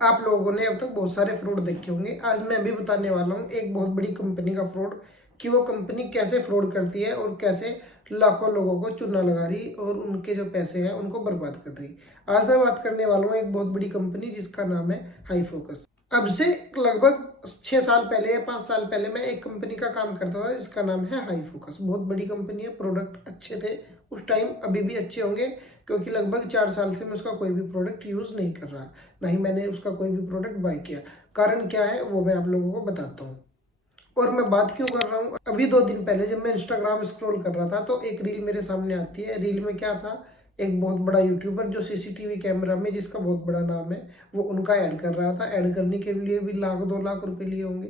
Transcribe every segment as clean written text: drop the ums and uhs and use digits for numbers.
आप लोगों ने अब तक बहुत सारे फ्रॉड देखे होंगे। आज मैं भी बताने वाला हूँ एक बहुत बड़ी कंपनी का फ्रॉड, कि वो कंपनी कैसे फ्रॉड करती है और कैसे लाखों लोगों को चूना लगा रही और उनके जो पैसे हैं उनको बर्बाद कर रही। आज मैं बात करने वाला हूँ एक बहुत बड़ी कंपनी जिसका नाम है हाई फोकस। अब से लगभग 6 साल पहले या 5 साल पहले मैं एक कंपनी का काम करता था जिसका नाम है हाई फोकस। बहुत बड़ी कंपनी है, प्रोडक्ट अच्छे थे उस टाइम, अभी भी अच्छे होंगे, क्योंकि लगभग 4 साल से मैं उसका कोई भी प्रोडक्ट यूज़ नहीं कर रहा, ना ही मैंने उसका कोई भी प्रोडक्ट बाय किया। कारण क्या है वो मैं आप लोगों को बताता हूँ। और मैं बात क्यों कर रहा हूँ, अभी 2 दिन पहले जब मैं इंस्टाग्राम स्क्रॉल कर रहा था तो एक रील मेरे सामने आती है। रील में क्या था, एक बहुत बड़ा यूट्यूबर जो सीसीटीवी कैमरा में जिसका बहुत बड़ा नाम है, वो उनका ऐड कर रहा था। ऐड करने के लिए भी लाख 2 लाख रुपए लिए होंगे।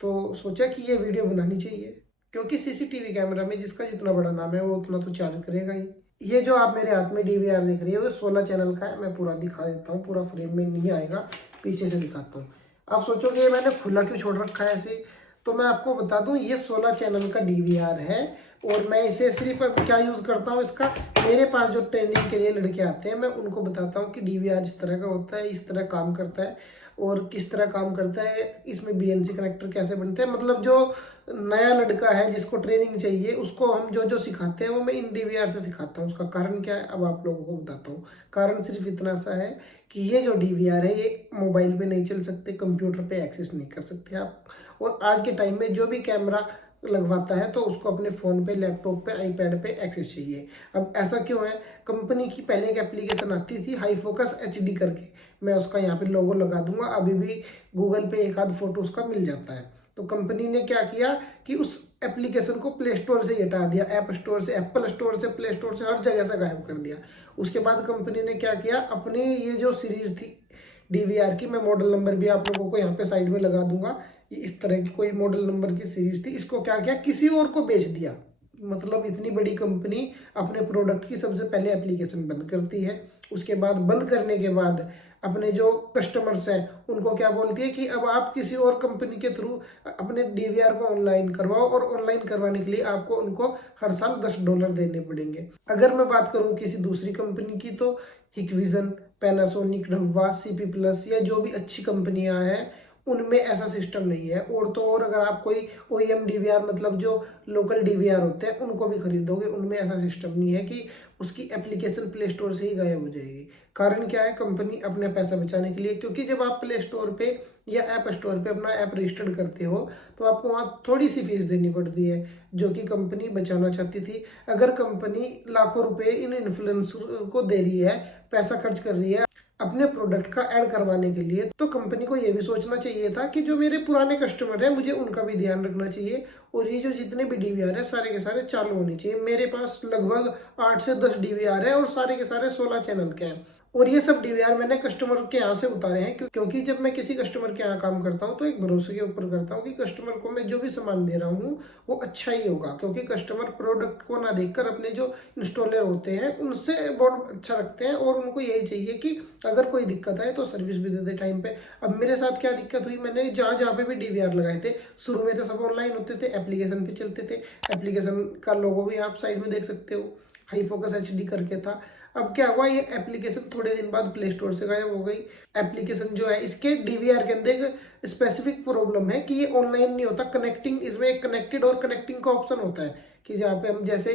तो सोचा कि ये वीडियो बनानी चाहिए, क्योंकि सीसीटीवी कैमरा में जिसका जितना बड़ा नाम है वो उतना तो चार्ज करेगा ही। ये जो आप मेरे हाथ में डीवीआर देख रही है वो 16 चैनल का है। मैं पूरा दिखा देता हूँ, पूरा फ्रेम में नहीं आएगा, पीछे से दिखाता हूँ। आप सोचोगे ये मैंने खुला क्यों छोड़ रखा है ऐसे, तो मैं आपको बता दूं ये 16 चैनल का डीवीआर है। और मैं इसे सिर्फ अब क्या यूज़ करता हूँ इसका, मेरे पास जो ट्रेनिंग के लिए लड़के आते हैं मैं उनको बताता हूँ कि डीवीआर इस तरह का होता है, इस तरह काम करता है और किस तरह काम करता है, इसमें बीएनसी कनेक्टर कैसे बनते हैं। मतलब जो नया लड़का है जिसको ट्रेनिंग चाहिए उसको हम जो जो सिखाते हैं वो मैं इन डीवीआर से सिखाता हूँ। उसका कारण क्या है अब आप लोगों को बताता हूँ। कारण सिर्फ इतना सा है कि ये जो डीवीआर है ये मोबाइल पे नहीं चल सकते, कंप्यूटर पे एक्सेस नहीं कर सकते आप। और आज के टाइम में जो भी कैमरा लगवाता है तो उसको अपने फ़ोन पे, लैपटॉप पे, आईपैड पे एक्सेस चाहिए। अब ऐसा क्यों है, कंपनी की पहले एक एप्लीकेशन आती थी हाई फोकस एचडी करके, मैं उसका यहाँ पे लोगो लगा दूंगा, अभी भी गूगल पे एक आध फोटो उसका मिल जाता है। तो कंपनी ने क्या किया कि उस एप्लीकेशन को प्ले स्टोर से हटा दिया, ऐप स्टोर से, एप्पल स्टोर से, प्ले स्टोर से, हर जगह से गायब कर दिया। उसके बाद कंपनी ने क्या किया, अपनी ये जो सीरीज थी डीवीआर की, मैं मॉडल नंबर भी आप लोगों को यहाँ पे साइड में लगा दूंगा, इस तरह की कोई मॉडल नंबर की सीरीज थी, इसको क्या किया किसी और को बेच दिया। मतलब इतनी बड़ी कंपनी अपने प्रोडक्ट की सबसे पहले एप्लीकेशन बंद करती है, उसके बाद बंद करने के बाद अपने जो कस्टमर्स हैं उनको क्या बोलती है कि अब आप किसी और कंपनी के थ्रू अपने डीवीआर को ऑनलाइन करवाओ, और ऑनलाइन करवाने के लिए आपको उनको हर साल $10 देने पड़ेंगे। अगर मैं बात करूं किसी दूसरी कंपनी की तो हिकविजन, पैनासोनिक, ढब्बा, सीपी प्लस या जो भी अच्छी कंपनियां हैं उनमें ऐसा सिस्टम नहीं है। और तो और अगर आप कोई ओईएम डीवीआर मतलब जो लोकल डीवीआर होते हैं उनको भी खरीदोगे, उनमें ऐसा सिस्टम नहीं है कि उसकी एप्लीकेशन प्ले स्टोर से ही गायब हो जाएगी। कारण क्या है, कंपनी अपने पैसा बचाने के लिए, क्योंकि जब आप प्ले स्टोर पे या ऐप स्टोर पे अपना ऐप रजिस्टर्ड करते हो तो आपको वहाँ थोड़ी सी फीस देनी पड़ती है, जो कि कंपनी बचाना चाहती थी। अगर कंपनी लाखों रुपए इन इन्फ्लुएंसर को दे रही है, पैसा खर्च कर रही है अपने प्रोडक्ट का ऐड करवाने के लिए, तो कंपनी को ये भी सोचना चाहिए था कि जो मेरे पुराने कस्टमर हैं मुझे उनका भी ध्यान रखना चाहिए। और ये जो जितने भी डीवीआर है सारे के सारे चालू होने चाहिए। मेरे पास लगभग 8 से 10 डीवीआर है और सारे के सारे 16 चैनल के हैं। और ये सब डीवीआर मैंने कस्टमर के यहाँ से उतारे हैं, क्योंकि जब मैं किसी कस्टमर के यहाँ काम करता हूँ तो एक भरोसे के ऊपर करता हूँ कि कस्टमर को मैं जो भी सामान दे रहा हूँ वो अच्छा ही होगा। क्योंकि कस्टमर प्रोडक्ट को ना देखकर अपने जो इंस्टॉलर होते हैं उनसे बॉन्ड अच्छा रखते हैं, और उनको यही चाहिए कि अगर कोई दिक्कत आए तो सर्विस भी दे दे टाइम पे। अब मेरे साथ क्या दिक्कत हुई, मैंने जहाँ जहाँ पे भी डीवीआर लगाए थे, शुरू में तो सब ऑनलाइन होते थे, एप्लीकेशन पे चलते थे। एप्लीकेशन का लोगो भी आप साइड में देख सकते हो, हाई फोकस एचडी करके था। अब क्या हुआ, ये एप्लीकेशन थोड़े दिन बाद प्ले स्टोर से गायब हो गई। एप्लीकेशन जो है इसके डीवीआर के अंदर एक स्पेसिफिक प्रॉब्लम है कि ये ऑनलाइन नहीं होता, कनेक्टिंग, इसमें एक कनेक्टेड और कनेक्टिंग का ऑप्शन होता है कि जहाँ पे हम जैसे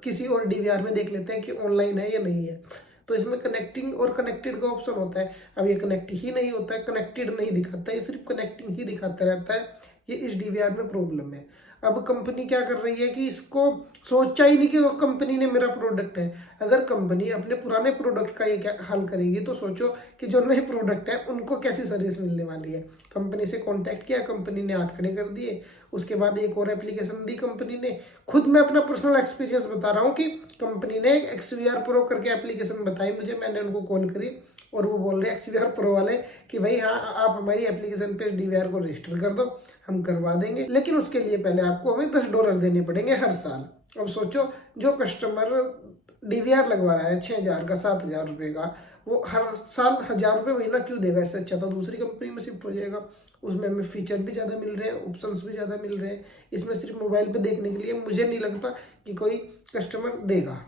किसी और डीवीआर में देख लेते हैं कि ऑनलाइन है या नहीं है, तो इसमें कनेक्टिंग और कनेक्टेड का ऑप्शन होता है। अब ये कनेक्ट ही नहीं होता है, कनेक्टेड नहीं दिखाता है, ये सिर्फ कनेक्टिंग ही दिखाता रहता है। ये इस डीवीआर में प्रॉब्लम है। अब कंपनी क्या कर रही है कि इसको सोचा ही नहीं कि वो कंपनी ने मेरा प्रोडक्ट है। अगर कंपनी अपने पुराने प्रोडक्ट का ये क्या हाल करेगी तो सोचो कि जो नए प्रोडक्ट है उनको कैसी सर्विस मिलने वाली है। कंपनी से कांटेक्ट किया, कंपनी ने हाथ खड़े कर दिए। उसके बाद एक और एप्लीकेशन दी कंपनी ने। खुद मैं अपना पर्सनल एक्सपीरियंस बता रहा हूँ कि कंपनी ने एक XVR प्रो करके एप्लीकेशन बताई मुझे, मैंने उनको कॉल करी और वो बोल रहे XVR प्रो वाले कि भाई हाँ आप हमारी एप्लीकेशन पे डीवीआर को रजिस्टर कर दो, हम करवा देंगे, लेकिन उसके लिए पहले आपको हमें $10 देने पड़ेंगे हर साल। अब सोचो, जो कस्टमर डीवीआर लगवा रहा है 6,000 का, 7,000 रुपये का, वो हर साल 1,000 रुपये महीना क्यों देगा। इससे अच्छा तो दूसरी कंपनी में शिफ्ट हो जाएगा, उसमें हमें फीचर भी ज़्यादा मिल रहे हैं, ऑप्शंस भी ज़्यादा मिल रहे हैं। इसमें सिर्फ मोबाइल पे देखने के लिए मुझे नहीं लगता कि कोई कस्टमर देगा।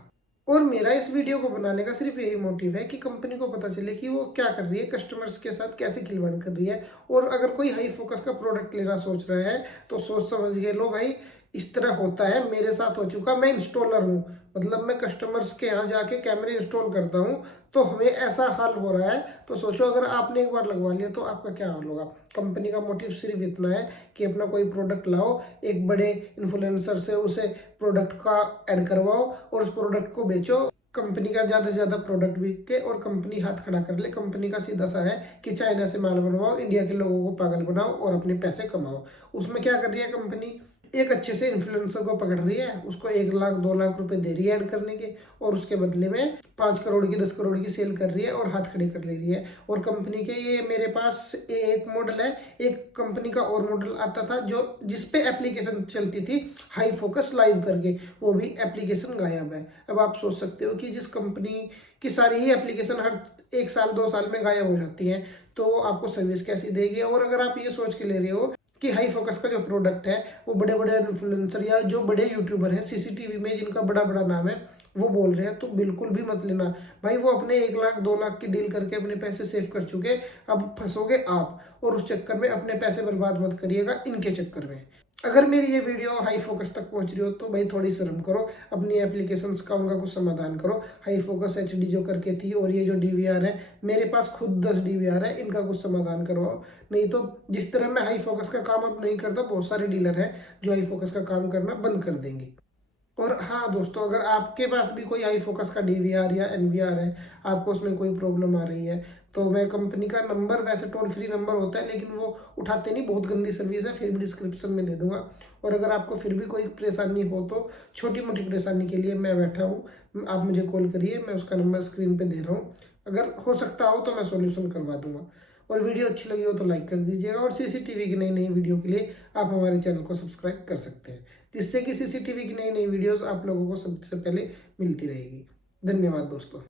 और मेरा इस वीडियो को बनाने का सिर्फ यही मोटिव है कि कंपनी को पता चले कि वो क्या कर रही है, कस्टमर्स के साथ कैसे खिलवाड़ कर रही है। और अगर कोई हाई फोकस का प्रोडक्ट लेना सोच रहा है तो सोच समझ के लो भाई, इस तरह होता है, मेरे साथ हो चुका। मैं इंस्टॉलर हूँ, मतलब मैं कस्टमर्स के यहाँ जाके कैमरे इंस्टॉल करता हूँ, तो हमें ऐसा हाल हो रहा है। तो सोचो अगर आपने एक बार लगवा लिया तो आपका क्या हाल होगा। कंपनी का मोटिव सिर्फ इतना है कि अपना कोई प्रोडक्ट लाओ, एक बड़े इन्फ्लुएंसर से उसे प्रोडक्ट का ऐड करवाओ और उस प्रोडक्ट को बेचो। कंपनी का ज़्यादा से ज़्यादा प्रोडक्ट बिक के और कंपनी हाथ खड़ा कर ले। कंपनी का सीधा सा है कि चाइना से माल बनवाओ, इंडिया के लोगों को पागल बनाओ और अपने पैसे कमाओ। उसमें क्या कर रही है कंपनी, एक अच्छे से इन्फ्लुएंसर को पकड़ रही है, उसको 1 लाख 2 लाख रुपए दे रही है ऐड करने के, और उसके बदले में 5 करोड़ की 10 करोड़ की सेल कर रही है और हाथ खड़े कर ले रही है। और कंपनी के ये मेरे पास एक मॉडल है, एक कंपनी का और मॉडल आता था जो जिसपे एप्लीकेशन चलती थी हाई फोकस लाइव करके, वो भी एप्लीकेशन गायब है। अब आप सोच सकते हो कि जिस कंपनी की सारी ही एप्लीकेशन हर 1 साल 2 साल में गायब हो जाती हैं, तो आपको सर्विस कैसी देगी। और अगर आप ये सोच के ले रहे हो कि हाई फोकस का जो प्रोडक्ट है वो बड़े बड़े इन्फ्लुएंसर या जो बड़े यूट्यूबर हैं सीसीटीवी में जिनका बड़ा बड़ा नाम है वो बोल रहे हैं, तो बिल्कुल भी मत लेना भाई। वो अपने 1 लाख 2 लाख की डील करके अपने पैसे सेव कर चुके, अब फंसोगे आप, और उस चक्कर में अपने पैसे बर्बाद मत करिएगा इनके चक्कर में। अगर मेरी ये वीडियो हाई फोकस तक पहुंच रही हो तो भाई थोड़ी शर्म करो, अपनी एप्लीकेशंस का उनका कुछ समाधान करो। हाई फोकस एचडी जो करके थी, और ये जो डीवीआर है, मेरे पास खुद 10 डीवीआर है, इनका कुछ समाधान करवाओ। नहीं तो जिस तरह मैं हाई फोकस का काम अब नहीं करता, बहुत सारे डीलर हैं जो हाई फोकस का काम करना बंद कर देंगे। और हाँ दोस्तों, अगर आपके पास भी कोई आई फोकस का डीवीआर या एनवीआर है, आपको उसमें कोई प्रॉब्लम आ रही है, तो मैं कंपनी का नंबर, वैसे टोल फ्री नंबर होता है लेकिन वो उठाते नहीं, बहुत गंदी सर्विस है, फिर भी डिस्क्रिप्शन में दे दूंगा। और अगर आपको फिर भी कोई परेशानी हो तो छोटी मोटी परेशानी के लिए मैं बैठा हूँ, आप मुझे कॉल करिए, मैं उसका नंबर स्क्रीन पर दे रहा हूँ। अगर हो सकता हो तो मैं सोल्यूशन करवा दूंगा। और वीडियो अच्छी लगी हो तो लाइक कर दीजिएगा, और सीसीटीवी की नई नई वीडियो के लिए आप हमारे चैनल को सब्सक्राइब कर सकते हैं, जिससे कि सीसीटीवी की नई नई वीडियोस आप लोगों को सबसे पहले मिलती रहेगी। धन्यवाद दोस्तों।